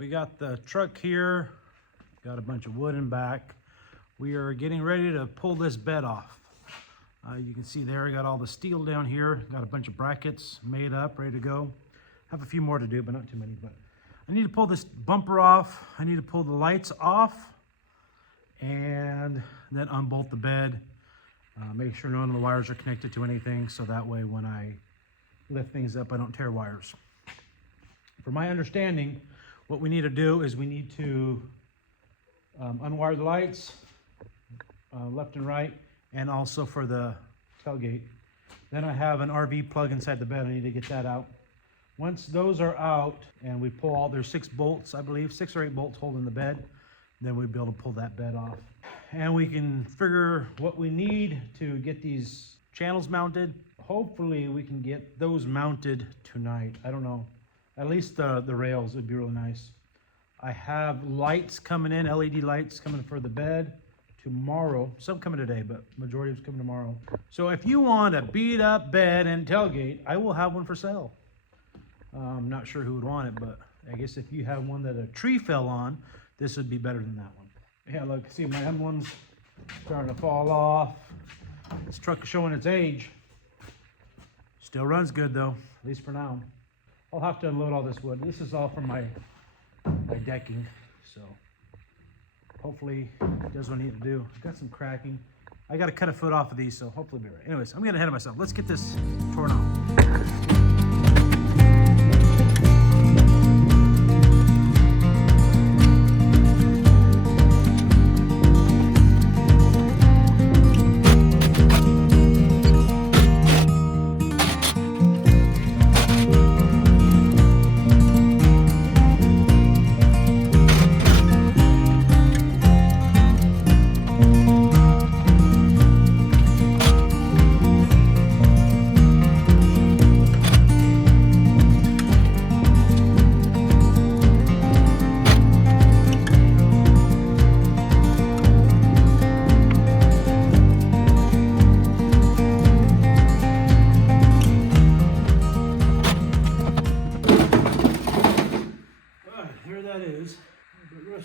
We got the truck here, got a bunch of wood in back. We are getting ready to pull this bed off. You can see there, I got all the steel down here, got a bunch of brackets made up, ready to go. Have a few more to do, but not too many. But I need to pull this bumper off. I need to pull the lights off and then unbolt the bed. Make sure none of the wires are connected to anything, so that way when I lift things up, I don't tear wires. For my understanding, what we need to do is we need to unwire the lights left and right, and also for the tailgate. Then I have an RV plug inside the bed. I need to get that out. Once those are out and we pull all, there's 6 bolts, I believe, 6 or 8 bolts holding the bed, then we'll be able to pull that bed off. And we can figure what we need to get these channels mounted. Hopefully we can get those mounted tonight. I don't know. At least the rails would be really nice. I have lights coming in, LED lights coming for the bed tomorrow. Some coming today, but majority is coming tomorrow. So if you want a beat up bed and tailgate, I will have one for sale. I'm not sure who would want it, but I guess if you have one that a tree fell on, this would be better than that one. Yeah, look, see my emblems starting to fall off. This truck is showing its age. Still runs good though, at least for now. I'll have to unload all this wood. This is all from my decking, so hopefully it does what I need to do. I've got some cracking. I got to cut a foot off of these, so hopefully it'll be right. Anyways, I'm getting ahead of myself. Let's get this torn off.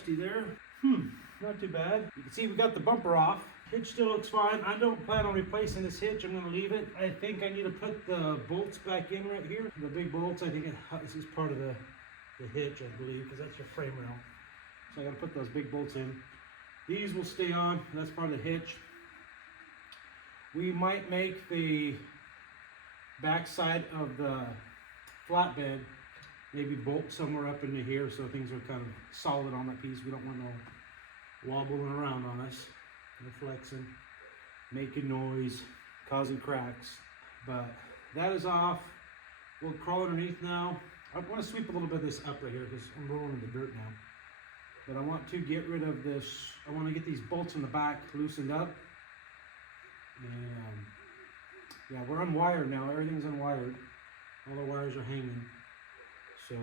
There. Not too bad. You can see we got the bumper off. Hitch still looks fine. I don't plan on replacing this hitch. I'm going to leave it. I think I need to put the bolts back in right here. The big bolts, I think this is part of the hitch, I believe, because that's your frame rail. So I got to put those big bolts in. These will stay on. That's part of the hitch. We might make the back side of the flatbed maybe bolt somewhere up into here so things are kind of solid on that piece. We don't want no wobbling around on us, no flexing, making noise, causing cracks. But that is off. We'll crawl underneath now. I want to sweep a little bit of this up right here because I'm rolling in the dirt now. But I want to get rid of this. I want to get these bolts in the back loosened up. And yeah, we're unwired now. Everything's unwired. All the wires are hanging. So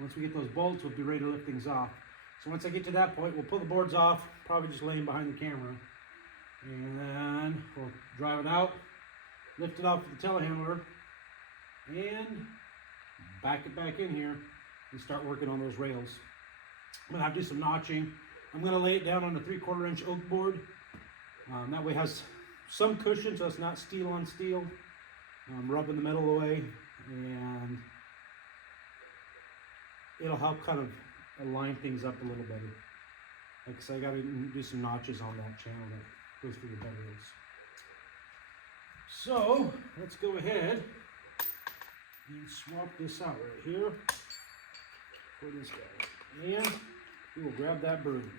once we get those bolts, we'll be ready to lift things off. So once I get to that point, we'll pull the boards off, probably just laying behind the camera. And then we'll drive it out, lift it off with the telehandler, and back it back in here and start working on those rails. I'm gonna have to do some notching. I'm gonna lay it down on a 3/4 inch oak board. That way it has some cushion so it's not steel on steel. Rubbing the metal away, and it'll help kind of align things up a little better. Like I said, I gotta do some notches on that channel that goes through the bed rails. So let's go ahead and swap this out right here for this guy. And we will grab that bird.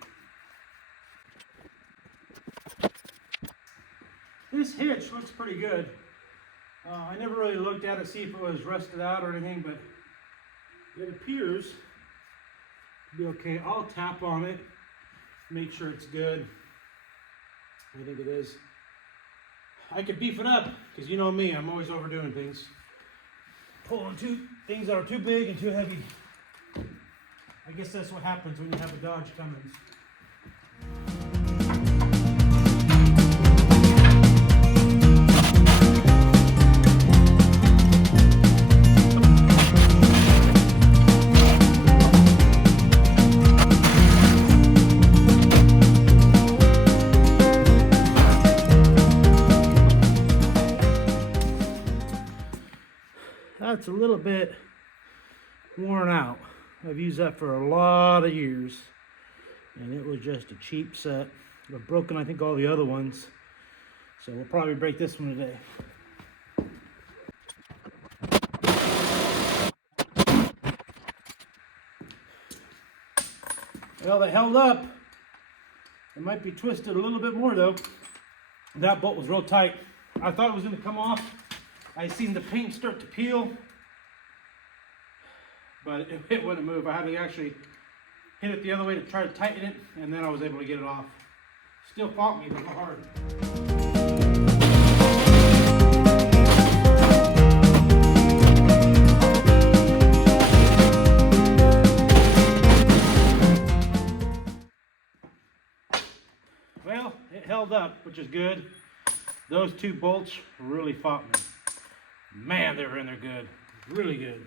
This hitch looks pretty good. I never really looked at it, see if it was rusted out or anything, but it appears to be okay. I'll tap on it, make sure it's good. I think it is. I could beef it up, because you know me, I'm always overdoing things. Pulling things that are too big and too heavy. I guess that's what happens when you have a Dodge Cummins. set's a little bit worn out. I've used that for a lot of years, and it was just a cheap set. I've broken, I think, all the other ones, so we'll probably break this one today. Well, they held up. It might be twisted a little bit more though. That bolt was real tight. I thought it was going to come off. I seen the paint start to peel, but it wouldn't move. I had to actually hit it the other way to try to tighten it, and then I was able to get it off. Still fought me, but hard. Well, it held up, which is good. Those two bolts really fought me. Man, they were in there good. Really good.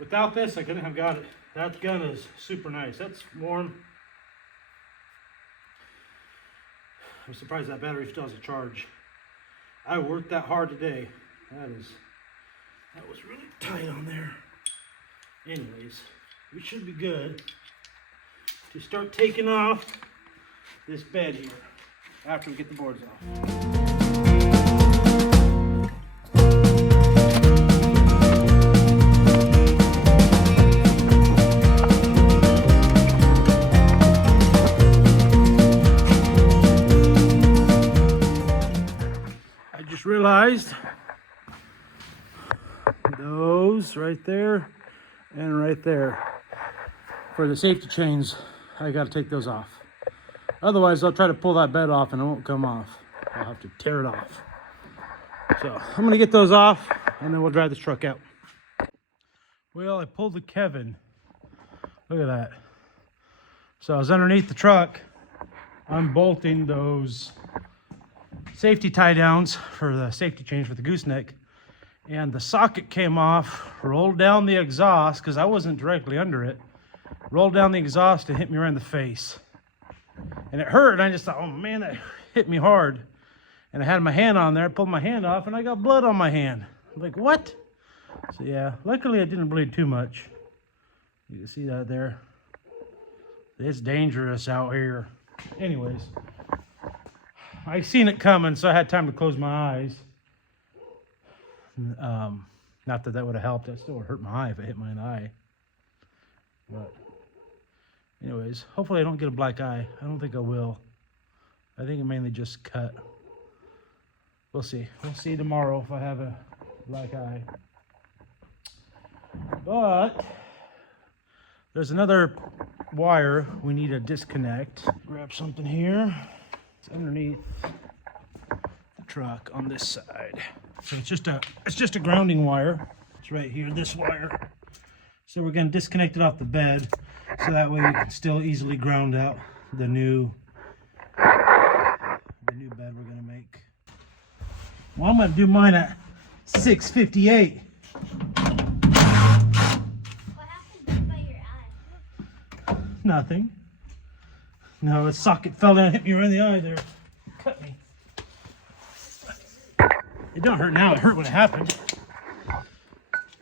Without this, I couldn't have got it. That gun is super nice. That's warm. I'm surprised that battery still has a charge. I worked that hard today. That was really tight on there. Anyways, we should be good to start taking off this bed here after we get the boards off. I just realized those right there and right there for the safety chains, I got to take those off. Otherwise, I'll try to pull that bed off and it won't come off. I'll have to tear it off. So I'm going to get those off and then we'll drive this truck out. Well, I pulled the Kevin. Look at that. So I was underneath the truck unbolting those safety tie downs for the safety chains for the gooseneck. And the socket came off, rolled down the exhaust because I wasn't directly under it. Rolled down the exhaust and hit me right in the face. And it hurt, and I just thought, oh man, that hit me hard. And I had my hand on there, pulled my hand off, and I got blood on my hand. I'm like, what? So yeah, luckily it didn't bleed too much. You can see that there. It's dangerous out here. Anyways, I seen it coming, so I had time to close my eyes. Not that that would have helped. That still would hurt my eye if it hit my eye. But anyways, hopefully I don't get a black eye. I don't think I will. I think it mainly just cut. We'll see. We'll see tomorrow if I have a black eye. But there's another wire we need to disconnect. Grab something here. It's underneath the truck on this side. So it's just a grounding wire. It's right here, this wire. So we're going to disconnect it off the bed, so that way we can still easily ground out the new bed we're going to make. Well, I'm going to do mine at 658. What happened by your eye? Nothing. No, a socket fell down and hit me right in the eye there. Cut me. It don't hurt now. It hurt when it happened.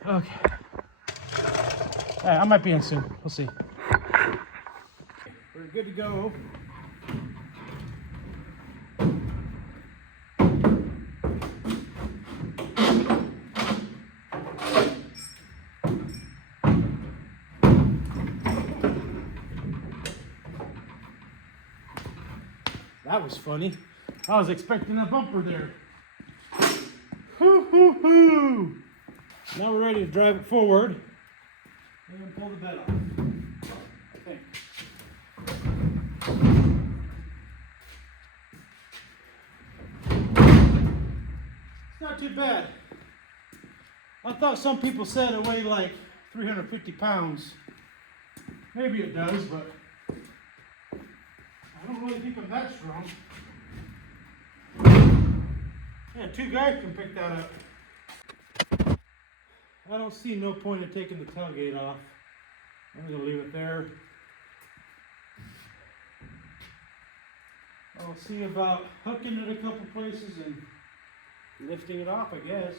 Okay. All right, I might be in soon. We'll see. We're good to go. That was funny. I was expecting a bumper there. Hoo, hoo, hoo. Now we're ready to drive it forward and pull the bed off. I think. It's not too bad. I thought some people said it weighed like 350 pounds. Maybe it does, but I don't really think I'm that strong. Yeah, two guys can pick that up. I don't see no point in taking the tailgate off. I'm gonna leave it there. I'll see about hooking it a couple places and lifting it off, I guess.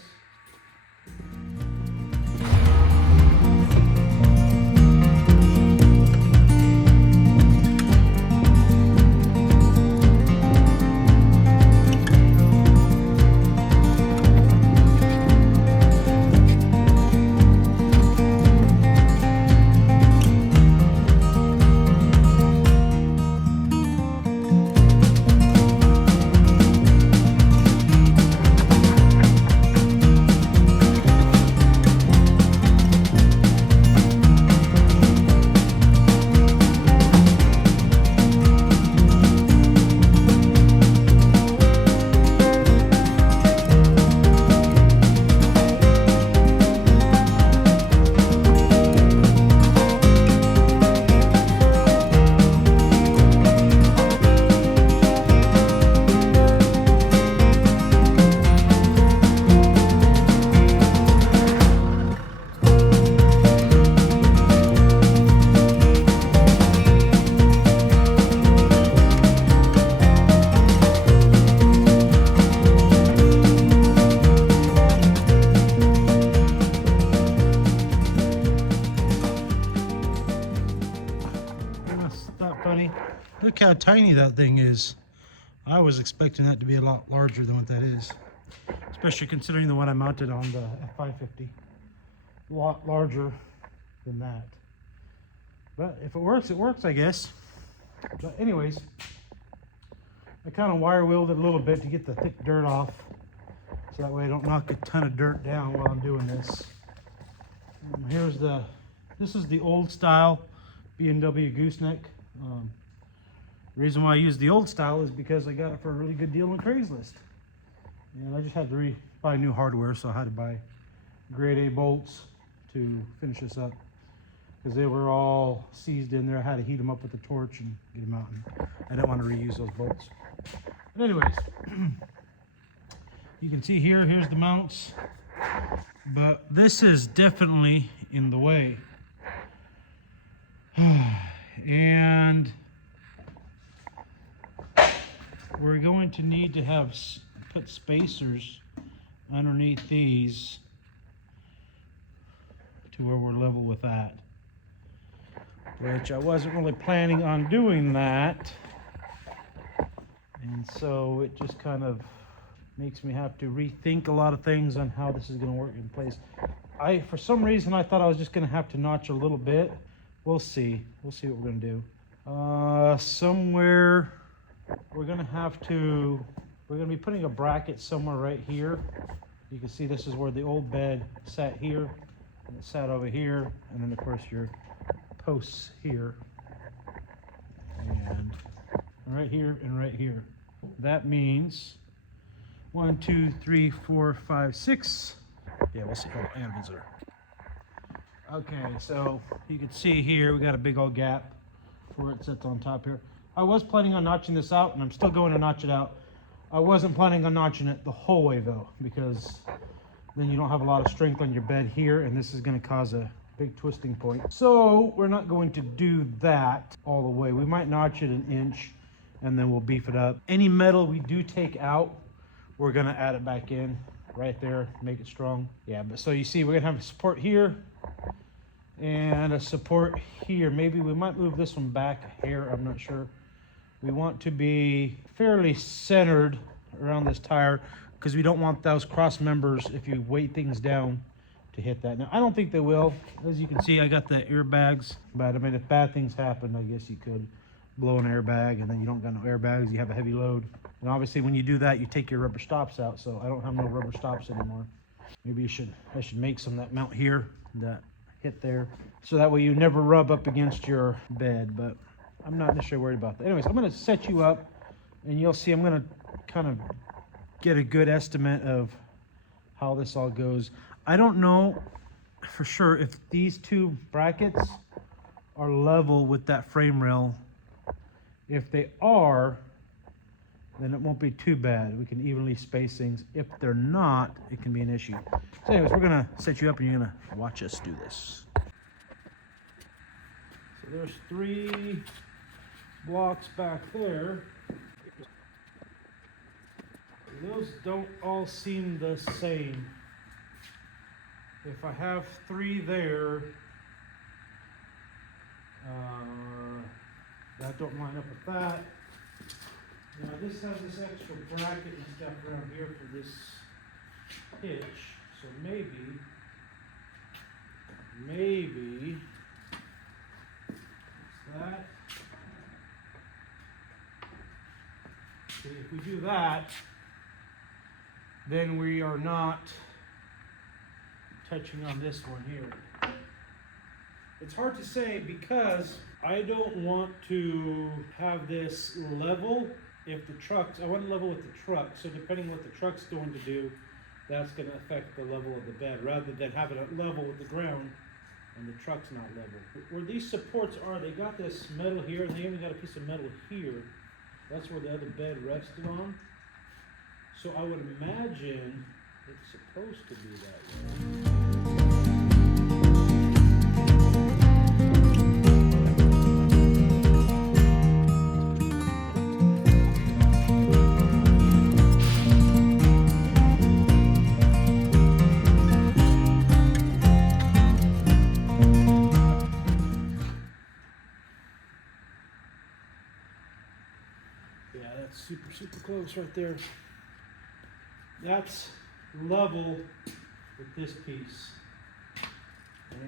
funny? Look how tiny that thing is. I was expecting that to be a lot larger than what that is. Especially considering the one I mounted on the F550. A lot larger than that. But if it works, I guess. But anyways, I kind of wire wheeled it a little bit to get the thick dirt off. So that way I don't knock a ton of dirt down while I'm doing this. This is the old style B&W gooseneck. The reason why I use the old style is because I got it for a really good deal on Craigslist. And I just had to buy new hardware, so I had to buy grade A bolts to finish this up. Because they were all seized in there. I had to heat them up with a torch and get them out. And I didn't want to reuse those bolts. But anyways, you can see here's the mounts. But this is definitely in the way. And we're going to need to put spacers underneath these to where we're level with that. Which I wasn't really planning on doing that. And so it just kind of makes me have to rethink a lot of things on how this is going to work in place. For some reason, I thought I was just going to have to notch a little bit. We'll see. We'll see what we're going to do. Somewhere, we're going to be putting a bracket somewhere right here. You can see this is where the old bed sat here, and it sat over here, and then of course your posts here, and right here, and right here. That means 1, 2, 3, 4, 5, 6. Yeah, we'll see. Oh, and visitor. Okay, so you can see here we got a big old gap where it sits on top here. I was planning on notching this out, and I'm still going to notch it out. I wasn't planning on notching it the whole way though, because then you don't have a lot of strength on your bed here, and this is going to cause a big twisting point. So we're not going to do that all the way. We might notch it an inch, and then we'll beef it up. Any metal we do take out, we're going to add it back in right there, make it strong. Yeah, but so you see we're going to have a support here and a support here. Maybe we might move this one back a hair, I'm not sure. We want to be fairly centered around this tire because we don't want those cross members, if you weight things down, to hit that. Now, I don't think they will. As you can see, I got the airbags, but I mean, if bad things happen, I guess you could blow an airbag, and then you don't got no airbags, you have a heavy load. And obviously, when you do that, you take your rubber stops out, so I don't have no rubber stops anymore. Maybe I should make some that mount here, that hit there, so that way you never rub up against your bed, but I'm not necessarily worried about that. Anyways, I'm going to set you up, and you'll see I'm going to kind of get a good estimate of how this all goes. I don't know for sure if these two brackets are level with that frame rail. If they are, then it won't be too bad. We can evenly space things. If they're not, it can be an issue. So anyways, we're gonna set you up and you're gonna watch us do this. So there's 3 blocks back there. Those don't all seem the same. If I have 3 there, that don't line up with that. Now this has this extra bracket and stuff around here for this hitch, so maybe it's that. See, if we do that, then we are not touching on this one here. It's hard to say because I don't want to have this level if the trucks, I want to level with the truck, so depending what the truck's going to do, that's going to affect the level of the bed, rather than having it level with the ground and the truck's not level. Where these supports are, they got this metal here, and they even got a piece of metal here. That's where the other bed rested on. So I would imagine it's supposed to be that way. That's super close right there. That's level with this piece.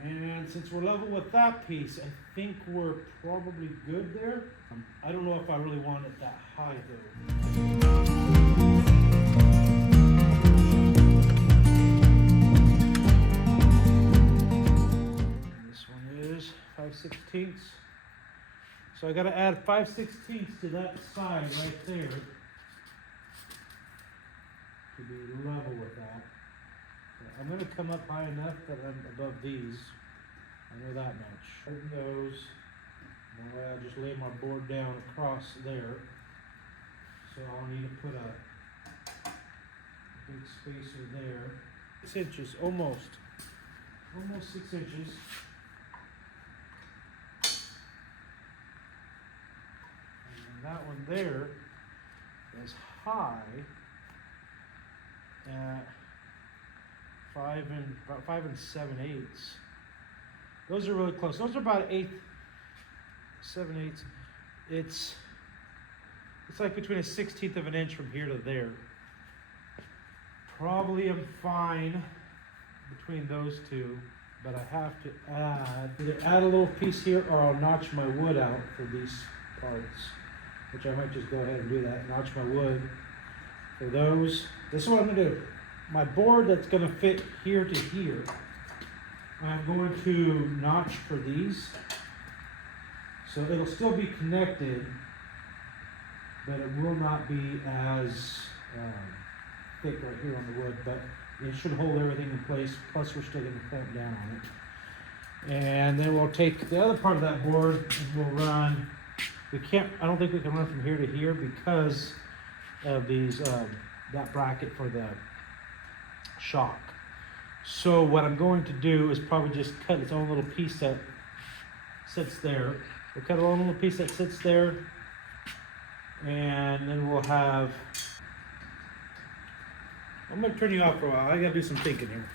And since we're level with that piece, I think we're probably good there. I don't know if I really want it that high though. This one is 5/16. So I got to add 5/16 to that side right there to be level with that. I'm going to come up high enough that I'm above these. I know that much. Open those. Now I'll just lay my board down across there. So I'll need to put a big spacer there. 6 inches, almost 6 inches. And that one there is high at 5 7/8. Those are really close. Those are about 7/8. It's like between a 1/16 of an inch from here to there. Probably I'm fine between those two, but I have to either add a little piece here or I'll notch my wood out for these parts, which I might just go ahead and do that. Notch my wood for those. This is what I'm gonna do. My board that's going to fit here to here, I'm going to notch for these. So it'll still be connected, but it will not be as thick right here on the wood, but it should hold everything in place, plus we're still going to clamp down on it. And then we'll take the other part of that board and we'll run, I don't think we can run from here to here because of these, that bracket for the shock. So what I'm going to do is probably just cut its own little piece that sits there. We'll cut a little piece that sits there, and then we'll have. I'm gonna turn you off for a while. I gotta do some thinking here.